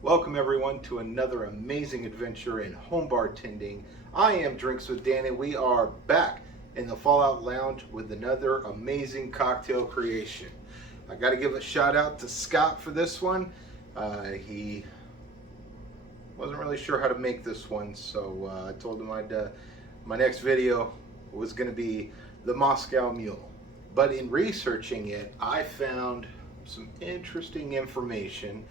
Welcome everyone to another amazing adventure in home bartending. I am Drinks with Dan and we are back in the Fallout Lounge with another amazing cocktail creation. I got to give a shout out to Scott for this one. He wasn't really sure how to make this one, so I told him my next video was going to be the Moscow Mule. But in researching it, I found some interesting information.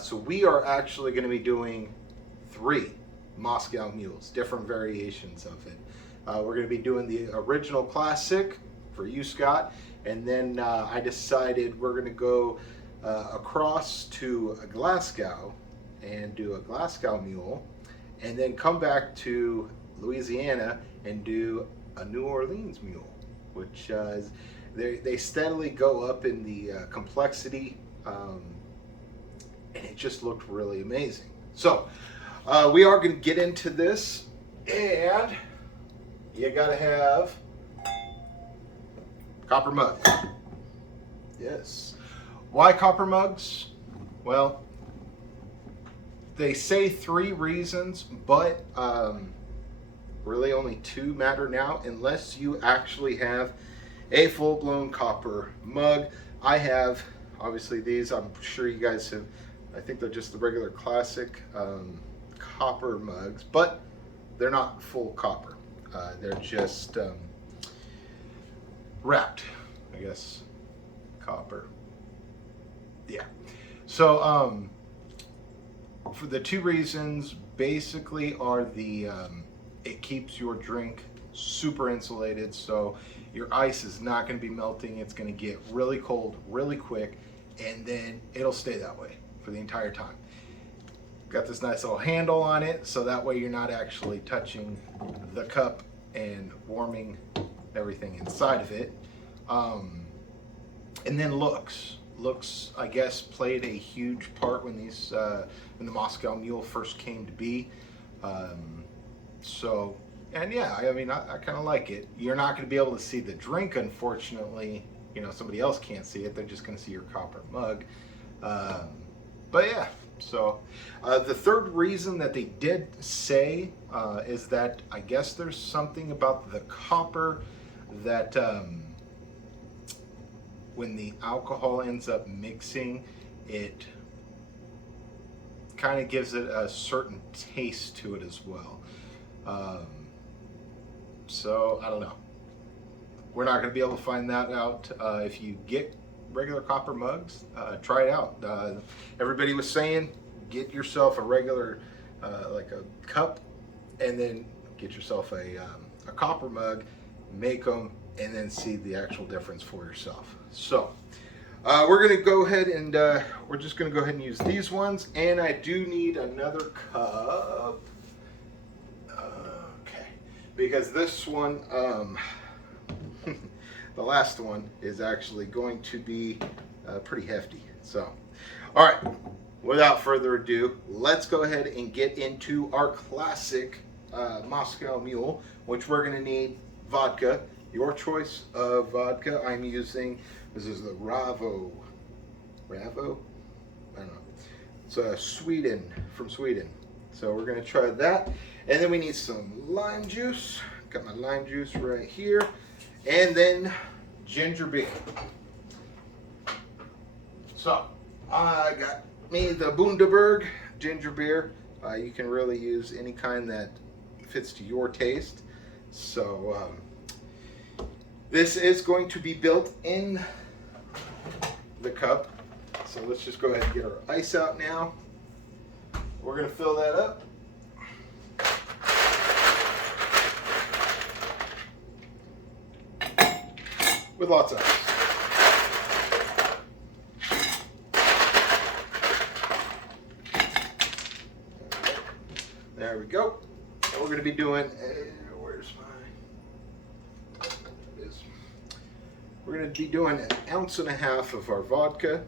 So we are actually going to be doing 3 Moscow Mules, different variations of it. We're going to be doing the original classic for you, Scott, and then I decided we're going to go across to Glasgow and do a Glasgow Mule, and then come back to Louisiana and do a New Orleans Mule, which they steadily go up in the complexity. And it just looked really amazing. So we are going to get into this, and you got to have copper mugs. Yes. Why copper mugs? Well, they say 3 reasons, but really only 2 matter now, unless you actually have a full-blown copper mug. I have, obviously, these. I'm sure you guys have. I think they're just the regular classic copper mugs, but they're not full copper. They're just wrapped, I guess, copper. Yeah. So for the 2 reasons, basically, are the it keeps your drink super insulated, so your ice is not going to be melting. It's going to get really cold really quick, and then it'll stay that way for the entire time. Got this nice little handle on it, so that way you're not actually touching the cup and warming everything inside of it. And then looks, I guess, played a huge part when these when the Moscow Mule first came to be. So, and yeah, I mean, I kind of like it. You're not going to be able to see the drink, unfortunately. You know, somebody else can't see it. They're just going to see your copper mug. But yeah, so the 3rd reason that they did say is that I guess there's something about the copper that when the alcohol ends up mixing, it kind of gives it a certain taste to it as well. So I don't know. We're not going to be able to find that out. If you get regular copper mugs, try it out. Everybody was saying get yourself a regular like a cup, and then get yourself a copper mug, make them, and then see the actual difference for yourself. So we're going to go ahead and we're just going to go ahead and use these ones, and I do need another cup. Okay, because this one the last one is actually going to be pretty hefty. So, all right, without further ado, let's go ahead and get into our classic Moscow Mule, which we're going to need vodka. Your choice of vodka. I'm using, this is the Ravo? I don't know. It's Sweden, from Sweden. So we're going to try that. And then we need some lime juice. Got my lime juice right here. And then ginger beer. So I got me the Bundaberg ginger beer. You can really use any kind that fits to your taste. So this is going to be built in the cup. So let's just go ahead and get our ice out now. We're going to fill that up. With lots of ice. There we go. And we're going to be doing, where's my, there it is. We're going to be doing 1.5 ounces of our vodka.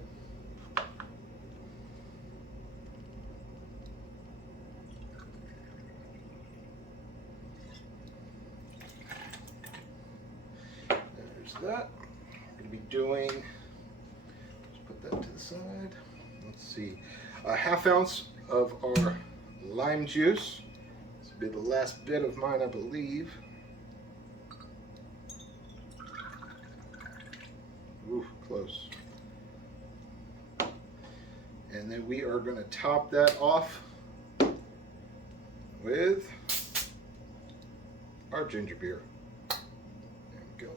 That. We're going to be doing, let's put that to the side. Let's see. A half ounce of our lime juice. This will be the last bit of mine, I believe. Ooh, close. And then we are going to top that off with our ginger beer. There we go.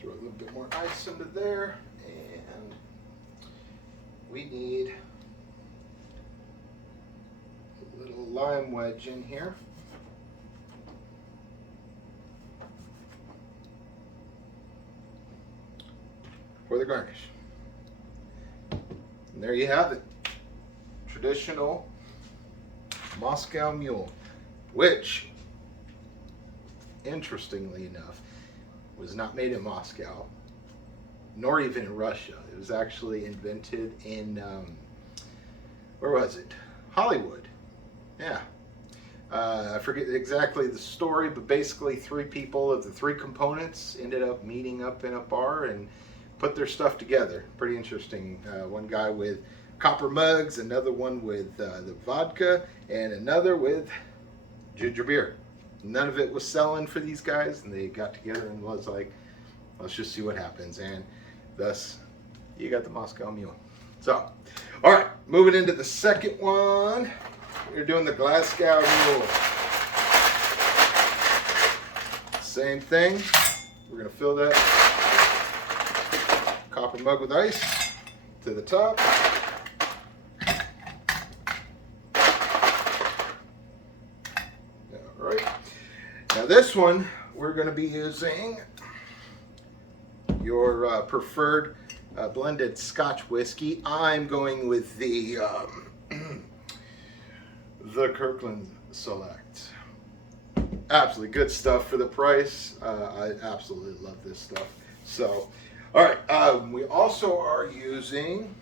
Throw a little bit more ice into there, and we need a little lime wedge in here. For the garnish. And there you have it. Traditional Moscow Mule, which, interestingly enough, was not made in Moscow, nor even in Russia. It was actually invented in, where was it? Hollywood. Yeah. I forget exactly the story, but basically 3 people of the 3 components ended up meeting up in a bar and put their stuff together. Pretty interesting. One guy with copper mugs, another one with the vodka, and another with ginger beer. None of it was selling for these guys, and they got together and was like, let's just see what happens. And thus, you got the Moscow Mule. So, all right, moving into the second one. We're doing the Glasgow Mule. Same thing. We're going to fill that copper mug with ice to the top. All right. Now this one, we're going to be using your preferred blended Scotch whiskey. I'm going with the Kirkland Select. Absolutely good stuff for the price. I absolutely love this stuff. So, all right. We also are using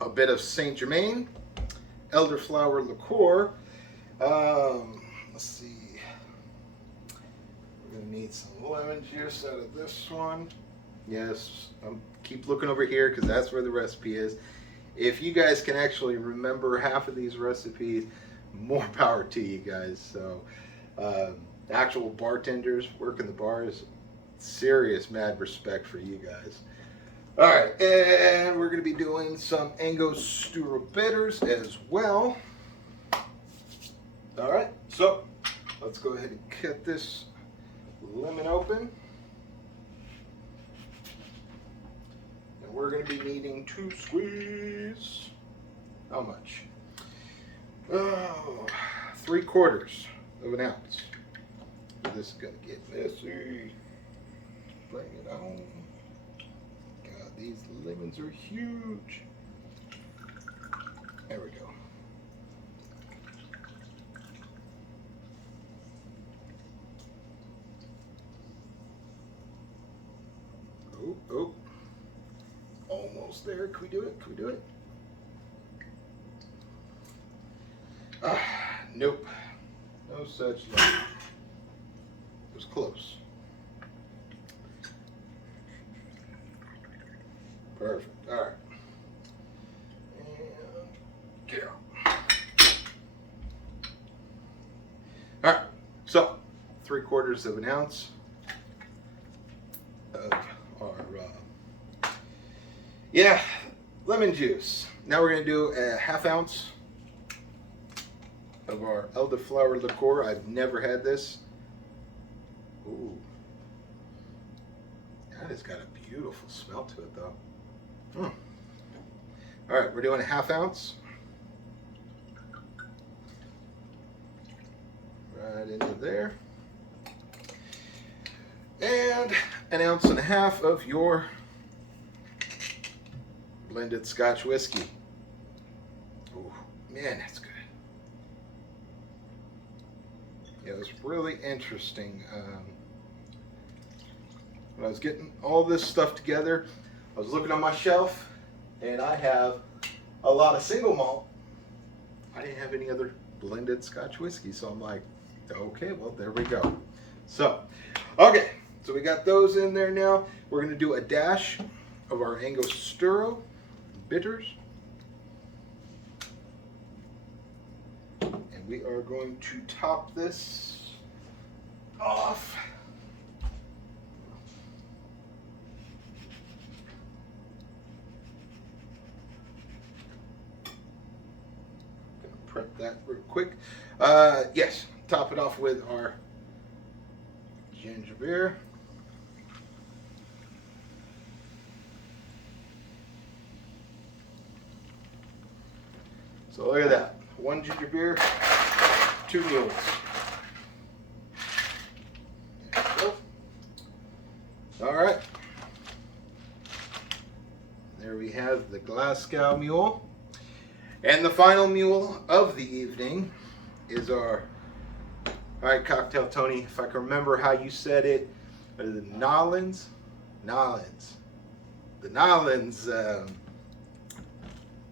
a bit of Saint Germain elderflower liqueur. Let's see. We're gonna need some lemon juice out of this one. Yes, keep looking over here because that's where the recipe is. If you guys can actually remember half of these recipes, more power to you guys. So, actual bartenders working the bars, serious mad respect for you guys. All right, and we're going to be doing some Angostura Bitters as well. All right, so let's go ahead and cut this lemon open. And we're going to be needing to squeeze, how much? Oh, 3/4 of an ounce. This is going to get messy. Bring it on. God, these lemons are huge. There we go. Oh, oh. Almost there. Can we do it? Can we do it? Nope. No such luck. It was close. Perfect. All right. And get out. All right. So, 3/4 of an ounce of our lemon juice. Now we're going to do a 1/2 ounce of our elderflower liqueur. I've never had this. Ooh. That has got a beautiful smell to it though. All right, we're doing a 1/2 ounce. Right into there. And 1.5 ounces of your blended Scotch whiskey. Oh, man, that's good. Yeah, it was really interesting. When I was getting all this stuff together, I was looking on my shelf, and I have a lot of single malt. I didn't have any other blended Scotch whiskey, so I'm like, okay, well, there we go. So, okay, so we got those in there now. We're going to do a dash of our Angostura Bitters. And we are going to top this off. Prep that real quick. Yes, top it off with our ginger beer. So look at that. 1 ginger beer, 2 mules. There we go. All right. There we have the Glasgow Mule. And the final mule of the evening is our, all right, Cocktail Tony, if I can remember how you said it, the Nolans, the Nolans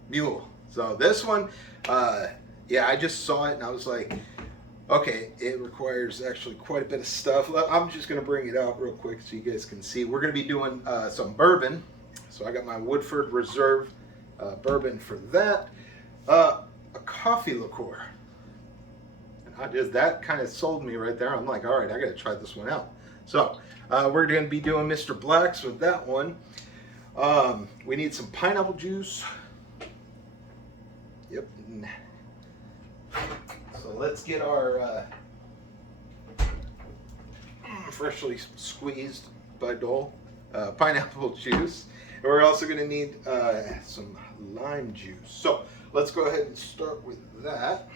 Mule. So this one, yeah, I just saw it and I was like, okay, it requires actually quite a bit of stuff. I'm just going to bring it out real quick so you guys can see. We're going to be doing some bourbon. So I got my Woodford Reserve bourbon for that. A coffee liqueur. And that kind of sold me right there. I'm like, all right, I got to try this one out. So we're going to be doing Mr. Black's with that one. We need some pineapple juice. Yep. So let's get our freshly squeezed by Dole pineapple juice. And we're also going to need some lime juice. So let's go ahead and start with that.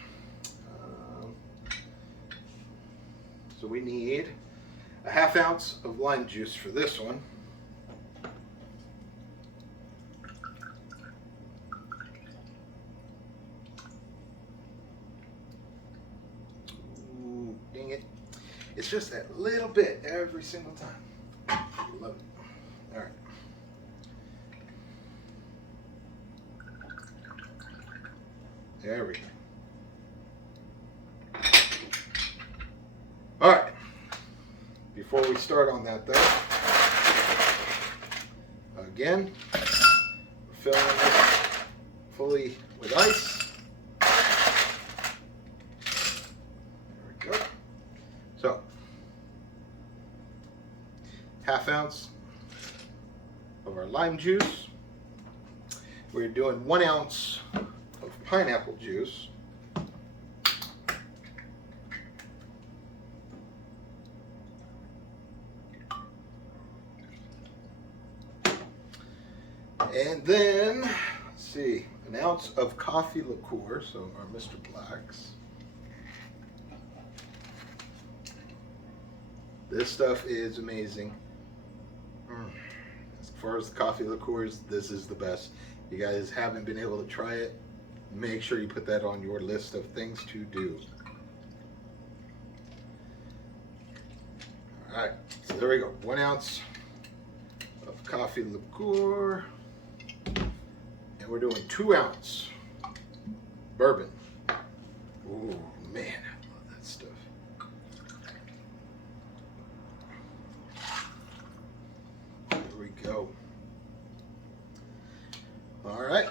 So we need a 1/2 ounce of lime juice for this one. Ooh, dang it. It's just that little bit every single time. I love it. All right. There we go. All right. Before we start on that, though, again, we're filling this fully with ice. There we go. So, 1/2 ounce of our lime juice. We're doing 1 ounce of pineapple juice. And then, let's see, 1 ounce of coffee liqueur, so our Mr. Black's. This stuff is amazing. As far as the coffee liqueurs, this is the best. If you guys haven't been able to try it, make sure you put that on your list of things to do. All right, so there we go. 1 ounce of coffee liqueur. And we're doing 2 ounce bourbon. Oh man, I love that stuff. There we go. All right.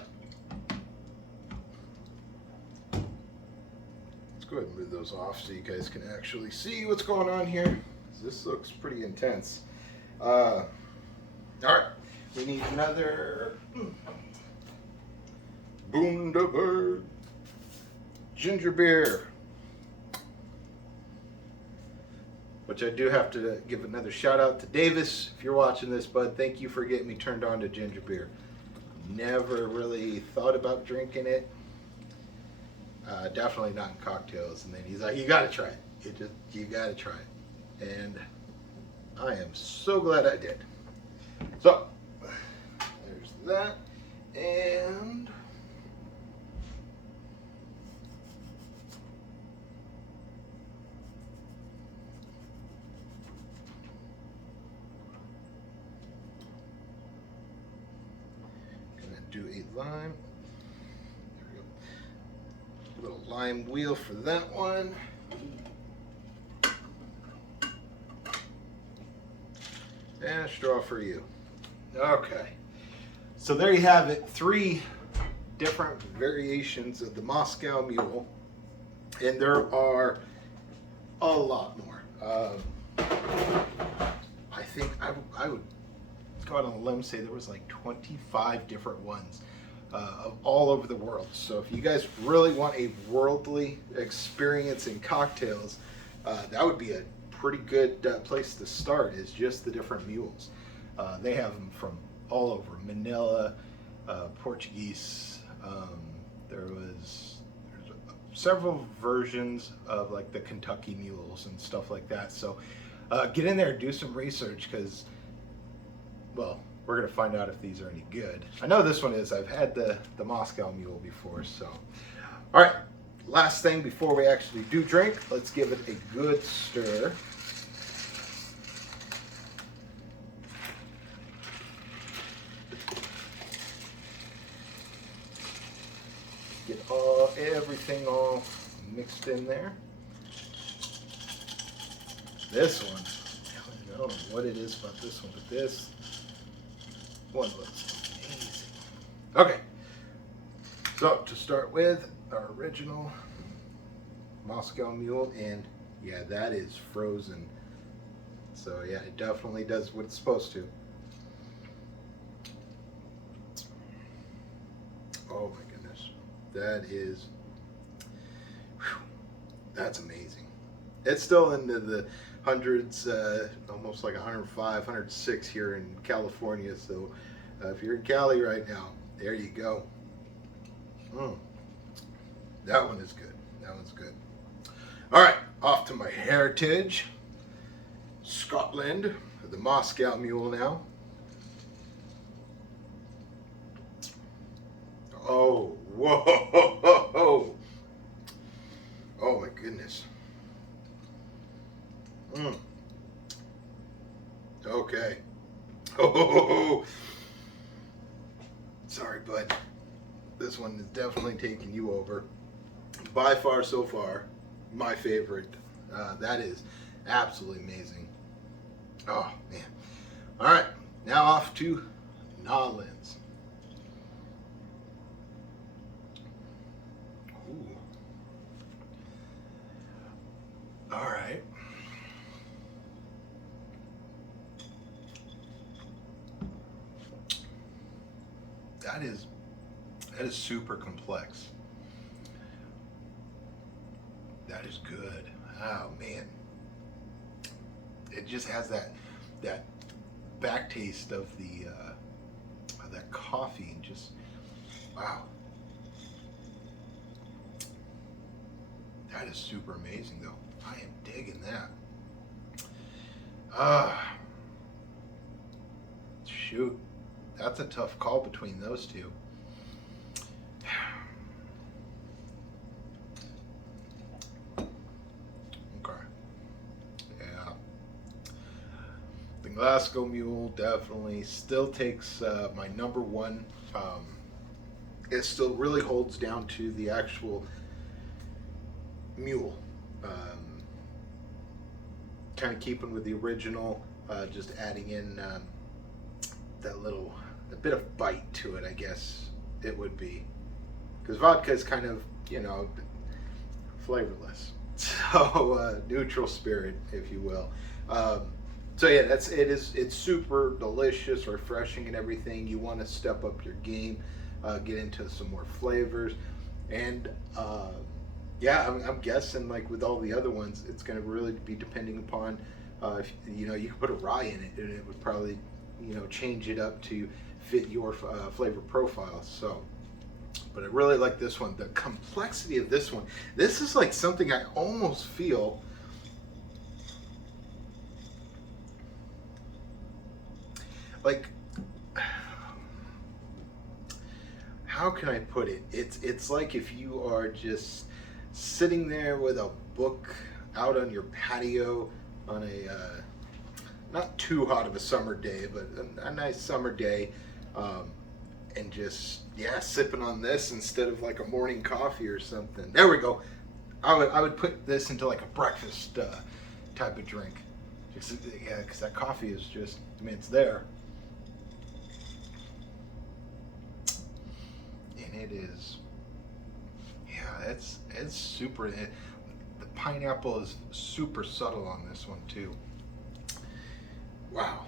Let's go ahead and move those off so you guys can actually see what's going on here. This looks pretty intense. All right. We need another Bundaberg ginger beer, which I do have to give another shout out to Davis. If you're watching this, bud, thank you for getting me turned on to ginger beer. Never really thought about drinking it. Definitely not in cocktails. And then he's like, you gotta try it. You gotta try it. And I am so glad I did. So there's that. And do a lime. There we go. Little lime wheel for that one. And a straw for you. Okay. So there you have it. 3 different variations of the Moscow Mule. And there are a lot more. I think I would go out on a limb and say there was like 25 different ones of all over the world. So if you guys really want a worldly experience in cocktails, that would be a pretty good place to start, is just the different mules. They have them from all over, Manila, Portuguese. There's several versions of like the Kentucky mules and stuff like that. So get in there, do some research, because, well, we're gonna find out if these are any good. I know this one is. I've had the Moscow Mule before. So, all right, last thing before we actually do drink, let's give it a good stir. Get everything all mixed in there. This one, I don't know what it is about this one, but this one looks amazing. Okay, so to start with, our original Moscow Mule, and yeah, that is frozen. So yeah, it definitely does what it's supposed to. Oh my goodness. That is, whew, that's amazing. It's still into the hundreds, almost like 105, 106 here in California. So if you're in Cali right now, there you go. That one is good. That one's good. All right, off to my heritage, Scotland, the Moscow Mule now. Oh, whoa. Oh my goodness. Okay. Oh, sorry, bud. This one is definitely taking you over. By far, so far, my favorite. That is absolutely amazing. Oh, man. All right, now off to Nolans. Ooh. All right. That is super complex. That is good. Oh man, it just has that back taste of that coffee, and just wow. That is super amazing, though. I am digging that. Shoot. That's a tough call between those two. Okay. Yeah. The Glasgow Mule definitely still takes my number one. It still really holds down to the actual mule. Kind of keeping with the original, just adding in a bit of bite to it, I guess it would be, because vodka is kind of, flavorless, so neutral spirit, if you will. So yeah, it's super delicious, refreshing, and everything. You want to step up your game, get into some more flavors, and yeah, I'm guessing, like with all the other ones, it's going to really be depending upon if you could put a rye in it, and it would probably change it up to fit your flavor profile. So, but I really like this one. The complexity of this one. This is like something I almost feel like, how can I put it? It's like if you are just sitting there with a book out on your patio on a not too hot of a summer day, but a nice summer day, and just, yeah, sipping on this instead of like a morning coffee or something. There we go. I would put this into like a breakfast type of drink. Just, yeah, because that coffee is just, I mean, it's there. And it is, yeah, it's super, the pineapple is super subtle on this one too. Wow.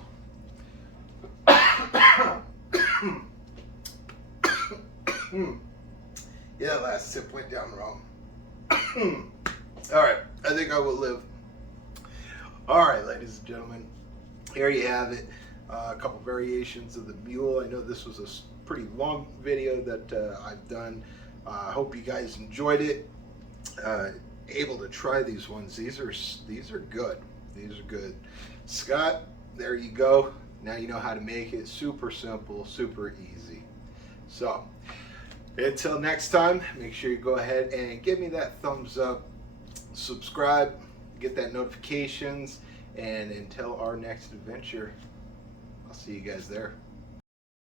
Yeah, that last sip went down wrong. All right, I think I will live. All right, ladies and gentlemen, here you have it. A couple variations of the Mule. I know this was a pretty long video that I've done. I hope you guys enjoyed it. Able to try these ones. These are good. These are good. Scott, there you go. Now you know how to make it. Super simple, super easy. So until next time, make sure you go ahead and give me that thumbs up, subscribe, get that notifications, and until our next adventure, I'll see you guys there.